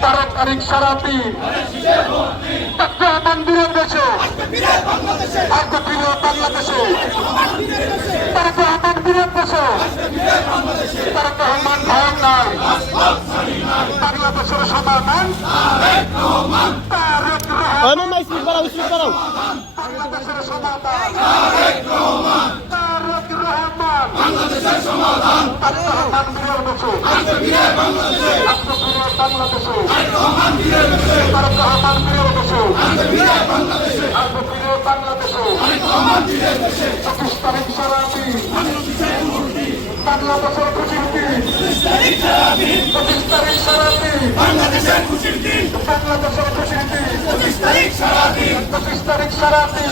13 তারিখ সারাদিন মন্দিরের দেশে আজকে প্রিয় বাংলাদেশে তারেক রহমান বীরের দেশে তারেক রহমান ভয় নাই বাংলাদেশের সমাধান তারেক রহমান বাংলাদেশের সমাধান তারেক রহমান বাংলাদেশের সমাধান তারেক রহমান বীরের দেশে আজকে প্রিয় বাংলাদেশে তারেক রহমান বীরের দেশে তারেক রহমান বীরের দেশে আজকে প্রিয় বাংলাদেশে তারেক রহমান বীরের দেশে 25 তারিখ সারাদিন বাংলাদেশের খুশির দিন 25 তারিখ সারাদিন বাংলাদেশের খুশির দিন 25 তারিখ সারাদিন